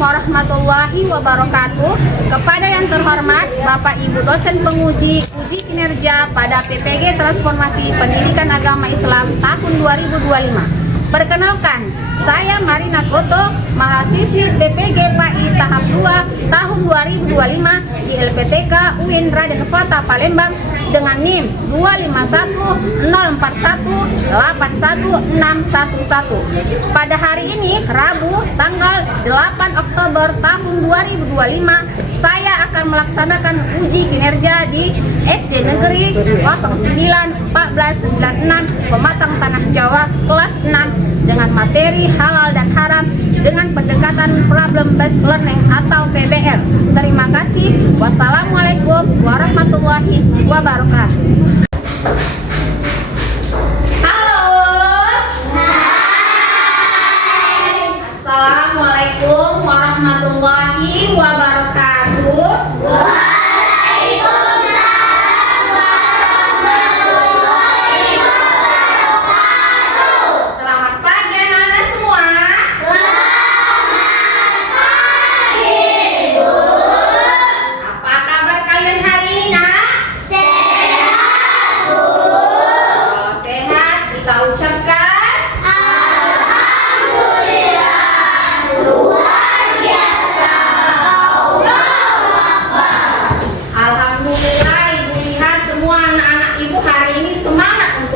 warahmatullahi wabarakatuh. Kepada yang terhormat Bapak Ibu dosen penguji uji kinerja pada PPG Transformasi Pendidikan Agama Islam tahun 2025. Perkenalkan, saya Marina Koto, mahasiswi PPG PAI tahap 2 tahun 2025 di LPTK UIN Raden Fata Palembang dengan NIM 2510418111. Pada hari ini, Rabu, tanggal 8 Oktober tahun 2025, saya akan melaksanakan uji kinerja di SD Negeri 091496 Pematang Tanah Jawa kelas 6 dengan materi halal dan haram dengan pendekatan problem based learning atau PBL. Terima kasih. Wassalamualaikum warahmatullahi wabarakatuh. Halo. Hai. Assalamualaikum warahmatullahi wabarakatuh.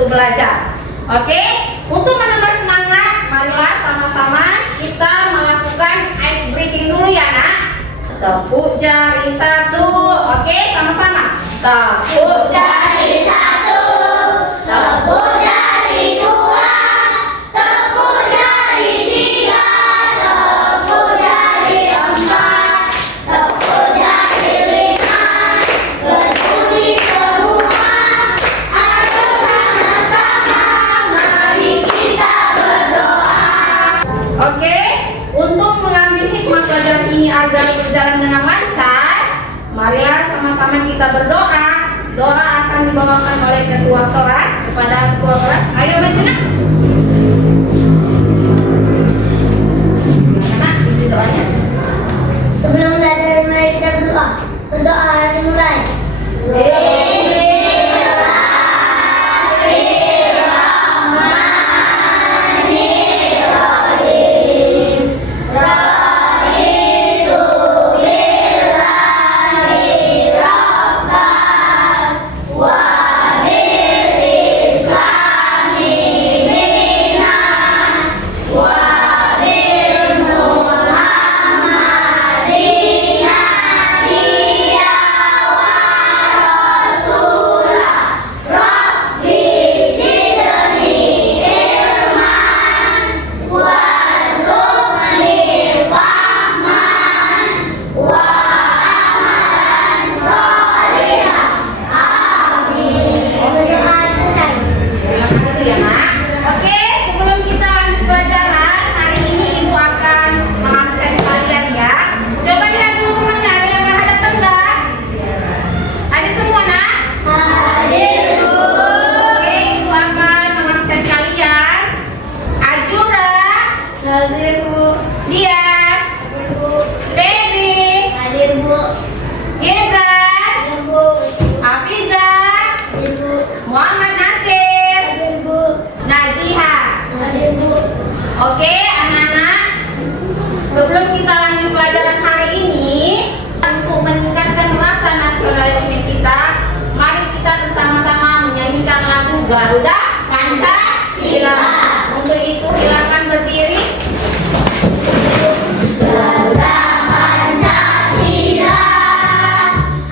Belajar. Oke, untuk menambah semangat, marilah sama-sama kita melakukan ice breaking dulu ya nak. Tepuk jari satu. Oke, sama-sama. Tepuk jari satu. Tepuk jari dua. Tepuk jari tiga. Tepuk jari empat. Tepuk jari lima. Berbunyi semua. Oke, untuk mengambil hikmah pelajaran ini agar berjalan dengan lancar, marilah sama-sama kita berdoa. Doa akan dibawakan oleh ketua kelas kepada ketua kelas. Ayo baca nak. Silakan nak, isi doanya. Sebelum belajar, mari kita berdoa. Berdoa dimulai. Dias, Baby, Gibran, Afizah, Muhammad Nasir, Najiha. Oke anak-anak, sebelum kita lanjut pelajaran hari ini, untuk meningkatkan rasa nasionalisme kita, mari kita bersama-sama menyanyikan lagu Garuda Pancasila. Untuk itu silakan berdiri. Garuda Pancasila,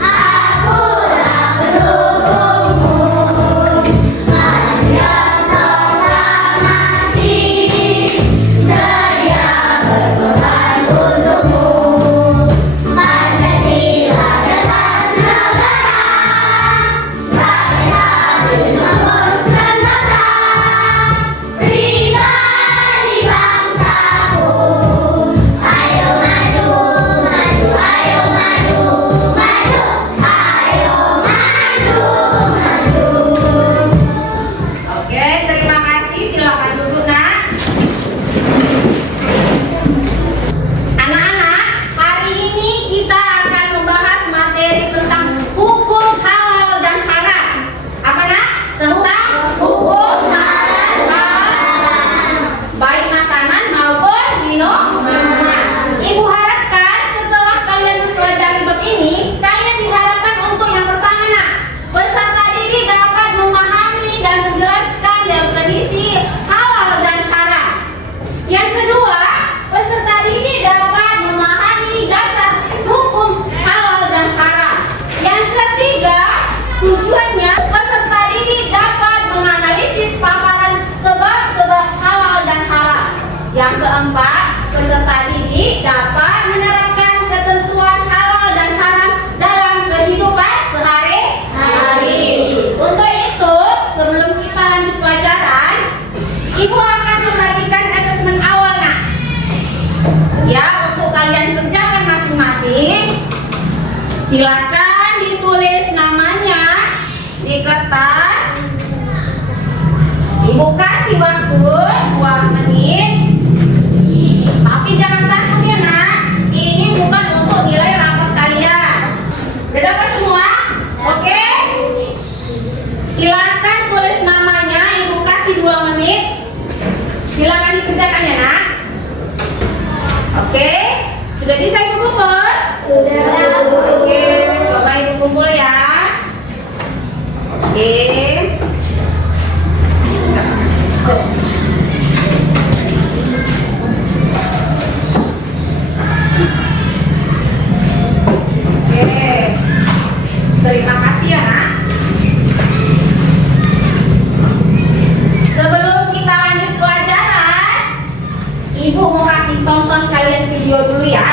akulah pendukungmu. Panjang proklamasi, sedia berkorban untukmu. Pancasila dasar negara, rakyat 50 Nusantara. Ya, untuk kalian kerjakan masing-masing. Silakan ditulis namanya di kertas. Ibu kasih waktu 2 menit. Tapi jangan takut ya nak. Ini bukan untuk nilai rapot kalian. Udah dapat semua? Oke? Silakan tulis namanya. Ibu kasih 2 menit. Silakan dikerjakan ya nak. Oke? Sudah bisa ibu kumpul? Sudah. Oke, coba ibu kumpul ya. Oke. Oke. Terima kasih ya nak. Sebelum kita lanjut pelajaran, ibu mau kasih tonton kalian video dulu ya.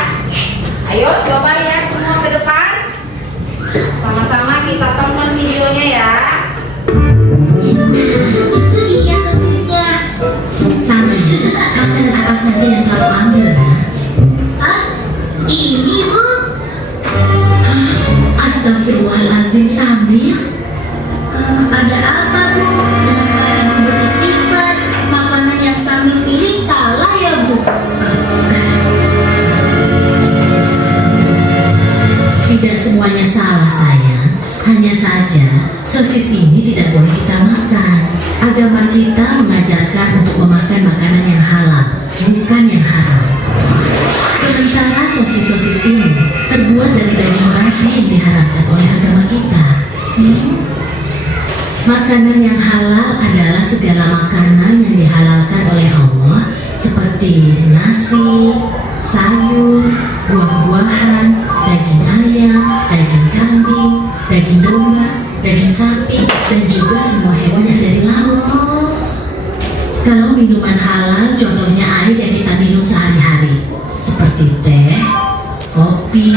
Ayo coba ya semua ke depan. Sama-sama kita tonton videonya ya. Itu dia sosisnya. Sama ya, makanan apa saja yang kamu ambil ya? Ah, ini bu. Astagfirullahaladzim Sambil. Ada apa bu? Kenapa ibu beristighfar? Makanan yang Sambil pilih salah ya bu? Tidak semuanya salah sayang. Hanya saja sosis ini tidak boleh kita makan. Agama kita mengajarkan untuk memakan makanan yang halal, bukan yang haram. Sementara sosis-sosis ini terbuat dari daging babi yang diharamkan oleh agama kita. Makanan yang halal adalah segala makanan yang dihalalkan oleh Allah, seperti nasi, sayur, buah-buahan, daging ayam, daging kambing, daging domba, daging sapi, dan juga semua hewan yang dari laut. Kalau minuman halal, contohnya air yang kita minum sehari-hari, seperti teh, kopi,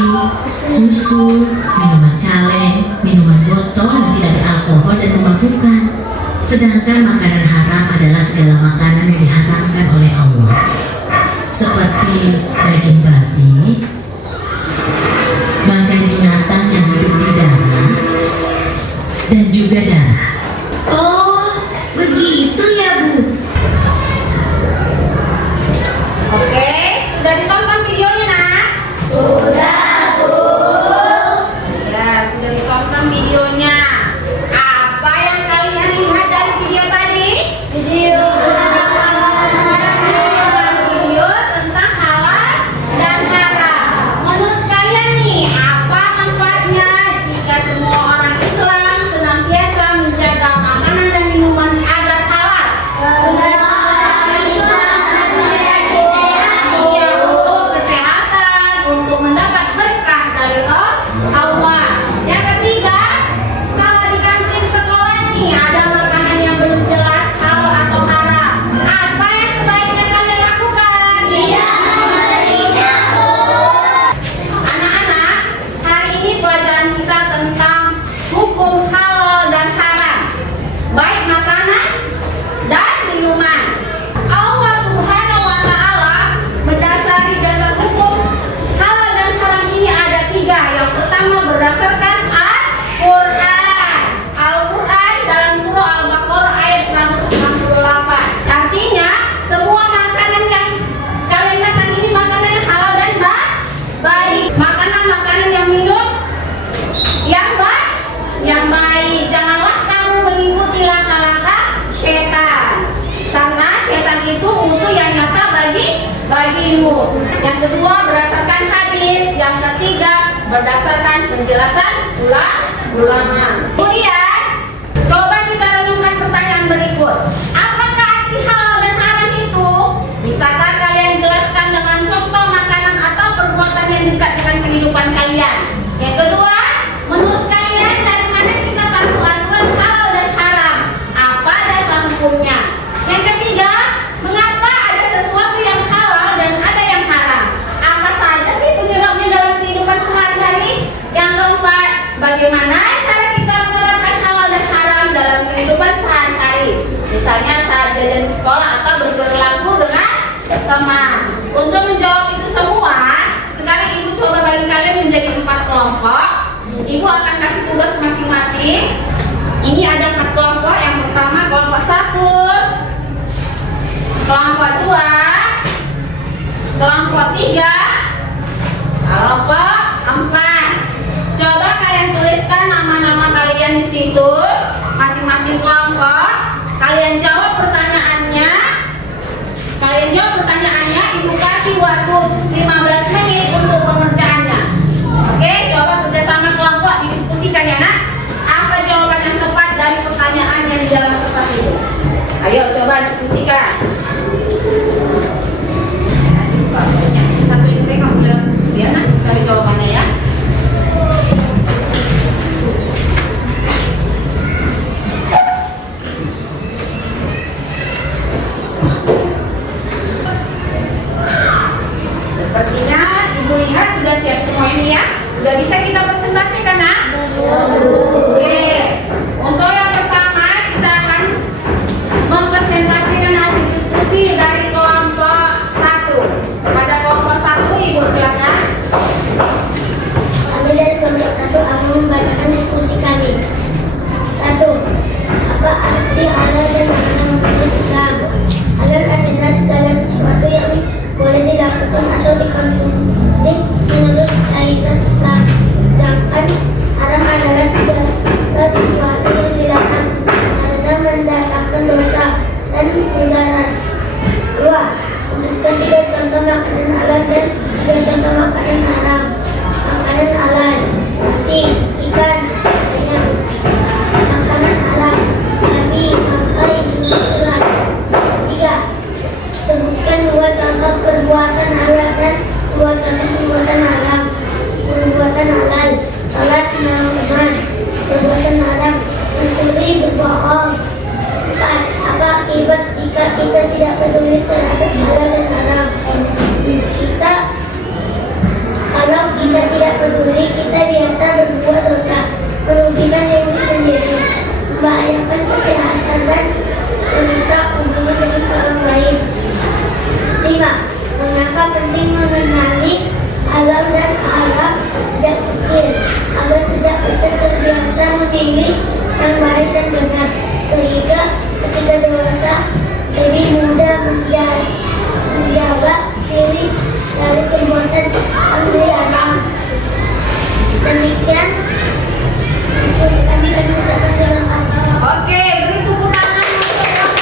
susu, minuman kaleng, minuman botol yang tidak beralkohol dan memabukkan. Sedangkan makanan haram adalah segala makanan yang diharamkan oleh Allah, seperti daging babi, bangkai binatang yang hidup di darat, dan juga darah. Oh, begitu ya bu? Oke, sudah ditonton videonya nak? Sudah, Bu. Ya, sudah ditonton videonya. Apa yang kalian lihat dari video tadi? Video. Video tentang halal dan haram. Menurut kalian nih, apa manfaatnya jika semua orang Islam senantiasa menjaga makanan dan minuman agar halal? Iya, untuk kesehatan, untuk mendapat berkah dari Allah. Yang ketiga, kalau di kantin sekolah nih ada makanan yang belum jelas halal atau haram, apa yang sebaiknya kalian lakukan? Anak-anak, hari ini pelajaran kita tentang hukum halal dan haram, baik makanan dan minuman. Allah Subhanahu wa Ta'ala mendasari dasar hukum halal dan haram ini ada 3. Yang pertama berdasarkan Al-Quran. Al-Quran dalam surah Al-Baqarah ayat 168. Artinya semua makanan yang kalian makan ini makanan yang halal dan baik. Makanan-makanan yang minum yang baik. Janganlah kamu mengikuti langkah-langkah setan, karena setan itu musuh yang nyata bagimu. Yang kedua berdasarkan hadis. Yang ketiga berdasarkan penjelasan ulama. Kemudian coba kita renungkan pertanyaan berikut. Apakah arti halal dan haram itu? Bisakah kalian jelaskan dengan contoh makanan atau perbuatan yang dekat dengan kehidupan kalian? Yang kedua, menurut kalian dari mana kita tahu aturan halal dan haram? Apa dasar hukumnya? Yang ketiga, mengapa ada sesuatu yang halal dan ada yang haram? Apa saja sih penyebabnya dalam kehidupan sehari-hari? Yang keempat, bagaimana cara kita menerapkan halal dan haram dalam kehidupan sehari-hari? Misalnya Ibu akan kasih tugas masing-masing. Ini ada 4 kelompok. Yang pertama kelompok 1, kelompok 2, kelompok 3, kelompok 4. Coba kalian tuliskan nama-nama kalian di situ, masing-masing kelompok. Kalian jawab pertanyaannya. Ibu kasih waktu 15 menit untuk pengerjaannya. Oke, coba bersama kelompok didiskusikan ya nak. Apa jawaban yang tepat dari pertanyaan yang di dalam kertas itu? Ayo coba diskusikan. Sambil ditengok dalam dia nak cari jawabannya ya. Sepertinya ibu lihat sudah siap semua ini ya. Sudah bisa kita presentasikan nak? Oke. Untuk yang pertama kita akan mempresentasikan hasil diskusi dari kelompok 1. Pada kelompok 1 ibu silakan. Kami dari kelompok 1 akan membacakan diskusi kami. 1. Apa arti halal dan haram menurut Islam? Halal adalah segala sesuatu yang boleh dilakukan atau dikonsumsi menurut syariat Islam. Sedangkan haram adalah segala sesuatu yang dilarang karena mendatangkan dosa dan mudarat. 2. Sebutkan 3 contoh makanan halal dan 3 contoh makanan haram. Makanan halal: nasi, ikan, ayam. Makanan haram: babi, bangkai, binatang. 3. Sebutkan 2 contoh perbuatan halal dan 2 contoh perbuatan haram. Perbuatan halal: salat, menahan. Perbuatan haram: mencuri, berbohong. 4. Apa akibat jika kita tidak peduli terhadap halal dan haram? Kalau kita tidak peduli, kita biasa berbuat dosa, merugikan diri sendiri, membahayakan kesehatan dan merusak hubungan dengan orang lain. 5. Mengapa penting mengenali halal dan haram sejak kecil? Agar sejak kecil terbiasa memilih yang baik dan benar, sehingga ketika dewasa lebih mudah menjaga diri dari perbuatan yang dilarang. Demikian diskusi kami, ucapkan terima kasih. Oke, beri tepuk tangan untuk mantap.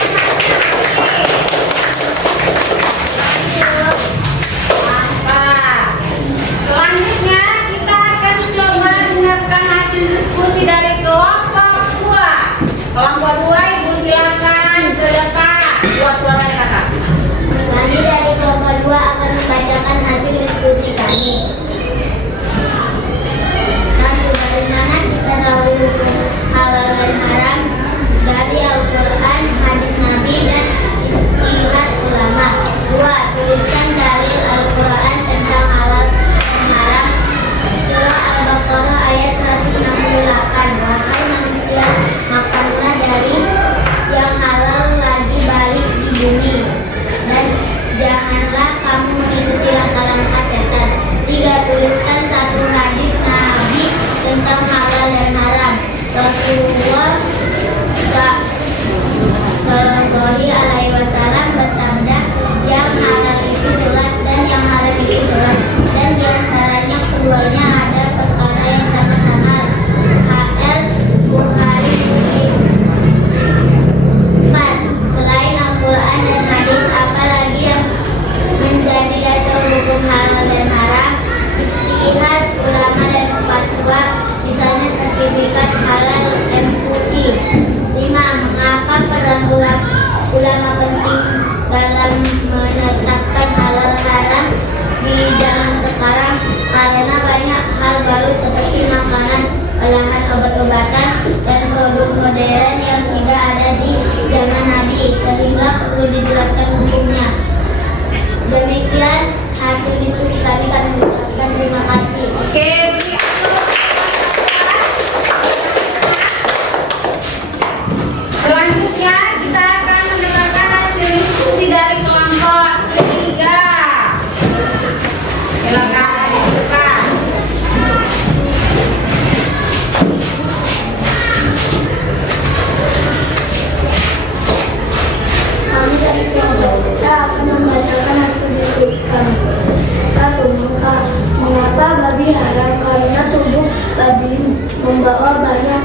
Selanjutnya kita akan coba dengarkan hasil diskusi dari kelompok 2. Kelompok 2 ibu silakan ke depan. Buat suaranya kakak. Kami dari kelompok 2 akan membacakan hasil diskusi kami. 1. Dari mana kita tahu halal dan haram? Dari Al-Quran, hadis Nabi, dan istihad ulama. 2. Tuliskan dalil Al-Quran tentang halal dan haram. Surah Al-Baqarah ayat 168. Wahai manusia, makanlah dari yang halal lagi balik di bumi, dan janganlah kamu mengikuti langkah-langkah setan. 3. Tuliskan 1 hadis Nabi tentang halal dan haram. Rasulullah Sallallahu Alaihi Wasallam bersabda, yang halal itu jelas dan yang haram itu jelas, dan diantaranya keduanya ada perkara yang sama-sama. H.L. Bukhari Muslim. 4. Selain Al-Quran dan hadis, apa lagi yang menjadi dasar hukum halal dan haram? Istihad ulama dan fatwa, misalnya sertifikat halal MUI. 5. Mengapa peran ulama penting dalam menetapkan halal haram di zaman sekarang? Karena banyak hal baru seperti makanan, olahan obat-obatan, dan produk modern yang tidak ada di zaman Nabi, sehingga perlu dijelaskan hukumnya. Demikian hasil diskusi kami mengucapkan terima kasih. Oke, beri aplaus. Selanjutnya kita akan mendengarkan hasil diskusi dari kelompok 3. Silakan di depan. membawa banyak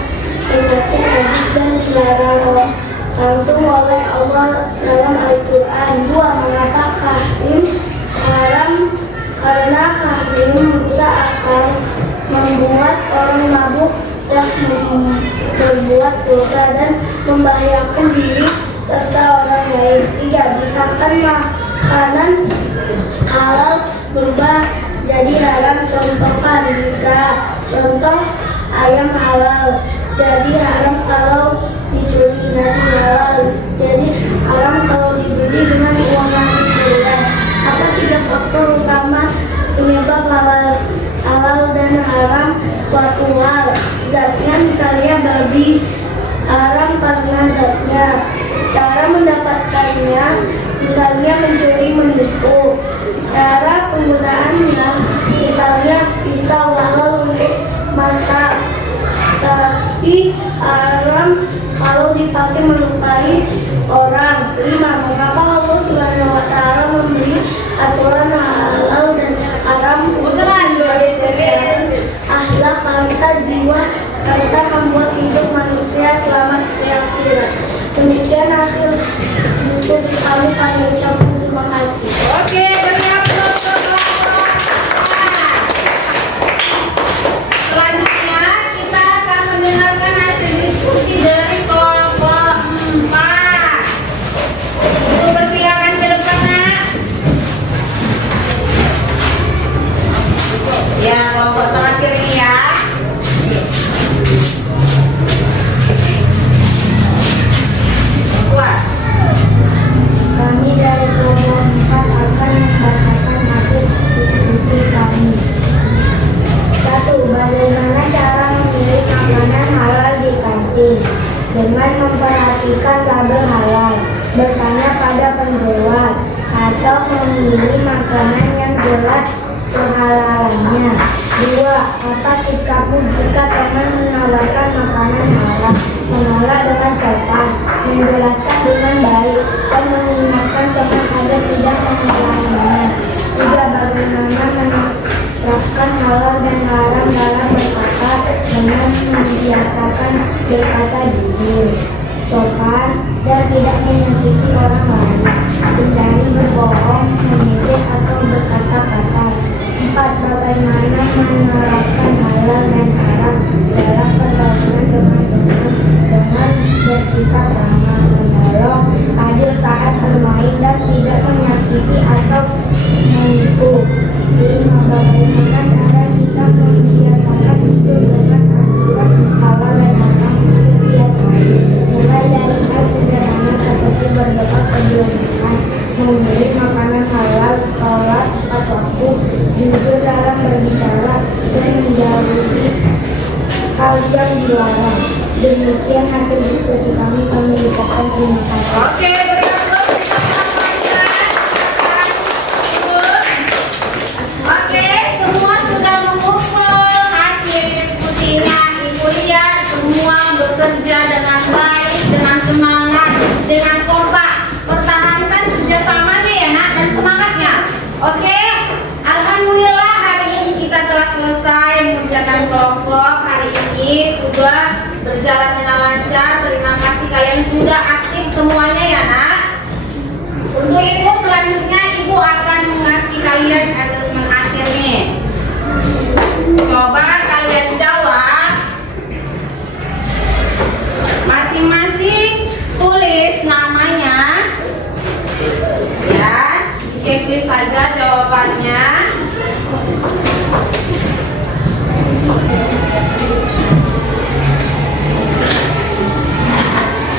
penyakit najis dan dilarang langsung oleh Allah dalam Al-Quran. 2. Mengapa tahrim haram? Karena tahrim merusak akal, membuat orang mabuk dan berbuat dosa dan membahayakan diri serta orang lain. 3. Misalkan makanan halal berubah jadi haram. Contohkan, bisa contoh ayam halal jadi haram kalau dicuri, nasi halal jadi haram kalau dibeli dengan uang nasi jualan. Apa 3 faktor utama penyebab halal dan haram suatu hal? Zatnya, misalnya babi haram karena zatnya. Cara mendapatkannya, misalnya mencuri, menipu. Cara penggunaannya, misalnya pisau halal untuk masak tapi haram kalau dipakai melukai orang. 5. Mengapa Allah Subhanahu wa Ta'ala memberi aturan halal dan haram untuk akhlak, harta, jiwa serta membuat hidup manusia selamat di akhirat. Demikian akhir diskusi kami. Kami ucapkan terima kasih. Oke, selanjutnya kita akan mendengarkan hasil diskusi dari kelompok 4. Ibu persilakan ke depan, Nak. Ya, kelompok terakhir ini ya. Kuat. Kami dari kelompok 4 akan membacakan hasil diskusi kami. 1. Bagaimana cara memilih makanan halal di kantin? Dengan memperhatikan label halal, bertanya pada penjual, atau memilih makanan yang jelas kehalalannya. 2. Apa sikapmu jika teman menawarkan makanan halal? Menolak dengan sopan, menjelaskan dengan baik, dan mengingatkan teman agar tidak mengulanginya. 3. Bagaimana menerapkan halal dan haram dalam berkata? Dengan membiasakan berkata jujur, sopan, dan tidak menyakiti orang lain. Hindari berbohong, mengejek, atau berkata kasar. 4. Bagaimana menerapkan halal dan haram dalam pergaulan dengan teman dengan bersikap ramah, menolong, adil saat bermain, dan tidak menyakiti atau menipu. 5. Bagaimana cara kita membiasakan hidup dengan aturan halal dan haram setiap hari, mulai dari hal sederhana seperti berdoa sebelum makan, memilih makanan halal, sholat tepat waktu, jujur dalam berbicara, dan menjauhi hal yang dilarang. Demikian hasil diskusi kami. Kami ucapkan terima kasih. Oke, Oke, semua sudah mengumpul hasil diskusinya. Ibu lihat semua bekerja dengan baik, dengan semangat, dengan kompak. Pertahankan kerjasamanya ya, Nak, dan semangatnya. Oke, alhamdulillah hari ini kita telah selesai mengerjakan kelompok. Hari ini sudah berjalan dengan lancar. Terima kasih kalian sudah aktif semuanya ya, Nak. Untuk itu selanjutnya Ibu akan mengasih kalian asesmen akhir nih. Coba kalian jawab. Masing-masing tulis namanya. Ya, diceklis saja jawabannya.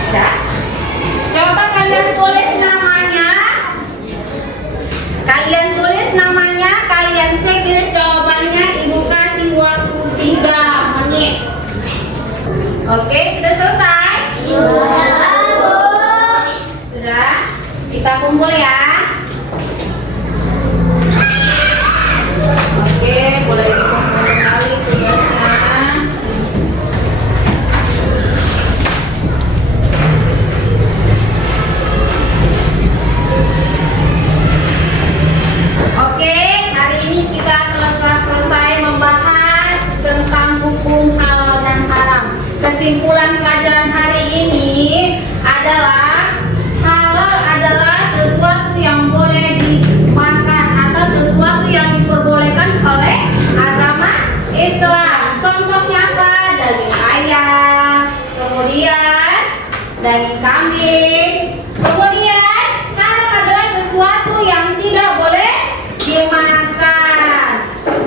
Ya. Coba kalian tulis namanya. Kalian tulis namanya, kalian ceklis jawabannya. Ibu kasih waktu 3 menit. Oke, sudah selesai? Sudah? Kita kumpul ya. Oke, boleh dikumpul kembali tugasnya. Oke, hari ini kita telah selesai membahas tentang hukum halal dan kesimpulan pelajaran hari ini adalah halal adalah sesuatu yang boleh dimakan atau sesuatu yang diperbolehkan oleh agama Islam. Contohnya apa? Daging ayam, kemudian daging kambing, kemudian haram adalah sesuatu yang tidak boleh dimakan.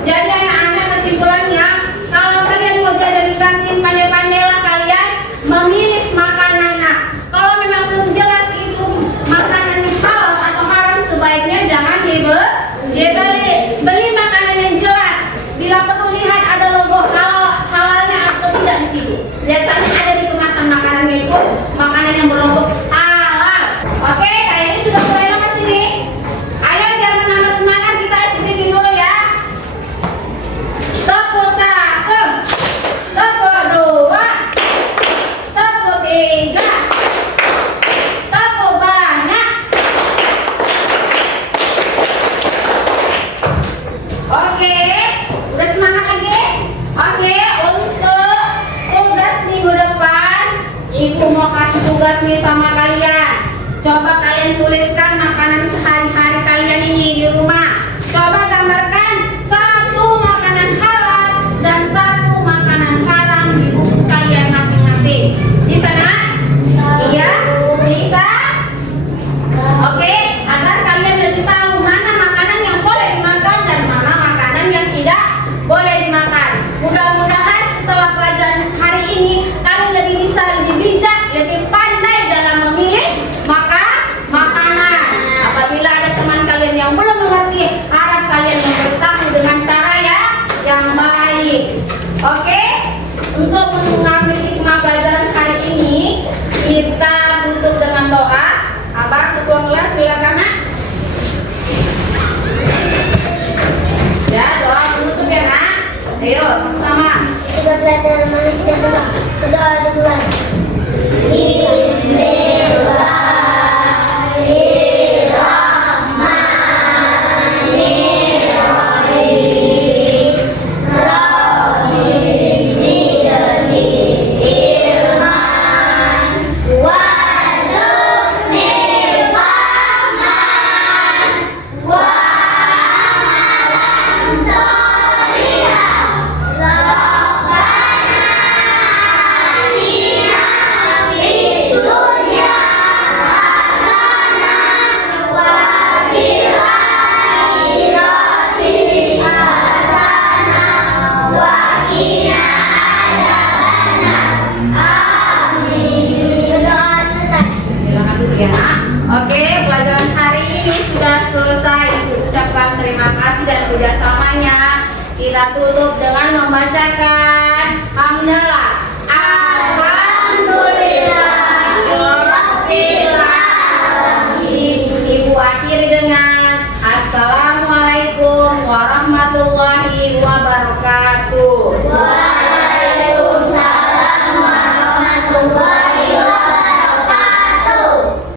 Jadi anak-anak, kesimpulannya, kalau kalian mau jajan di kantin, pandai-pandailah kalian memilih makanannya. Kalau memang belum jelas itu makanannya halal atau haram, sebaiknya jangan dibeli. Beli makanan yang jelas. Bila perlu lihat ada logo halalnya atau tidak di situ. Biasanya ada di kemasan makanannya itu makanan yang berlogo halal. Oke, kayaknya sudah mulai lama sini. Ayo biar menambah semangat kita speaking dulu ya. Tepuk 1, tepuk 2, tepuk 3, tepuk banyak. Oke, udah semangat lagi? Oke, untuk tugas minggu depan, Ibu mau kasih tugas nih sama kalian. Coba kalian tuliskan makanan sehari-hari kalian ini di rumah. Coba gambarkan satu makanan halal dan satu makanan haram di buku kalian masing-masing. Di sana? Iya? Bisa? Oke, agar kalian lebih tahu mana makanan yang boleh dimakan dan mana makanan yang tidak boleh dimakan. Mudah-mudahan setelah pelajaran hari ini kalian lebih bisa, lebih bijak, lebih pandai dalam memilih makanan. Apabila ada teman kalian yang belum mengerti, harap kalian memberitahu dengan cara yang baik. Oke? Untuk mengambil hikmah pelajaran hari ini, kita tutup dengan doa. Abang ketua kelas silakan, Nak. Ya, doa penutup ya, Nak. Ayo, sama-sama. Sudah pelajaran mana kita doa? Berdoa dimulai. Silakan dulu ya, Nak. Oke, pelajaran hari ini sudah selesai. Ibu ucapkan terima kasih dan kerjasamanya. Kita tutup dengan membacakan hamdalah. Alhamdulillahirobbilalamin. Ibu akhiri dengan Assalamualaikum warahmatullahi wabarakatuh.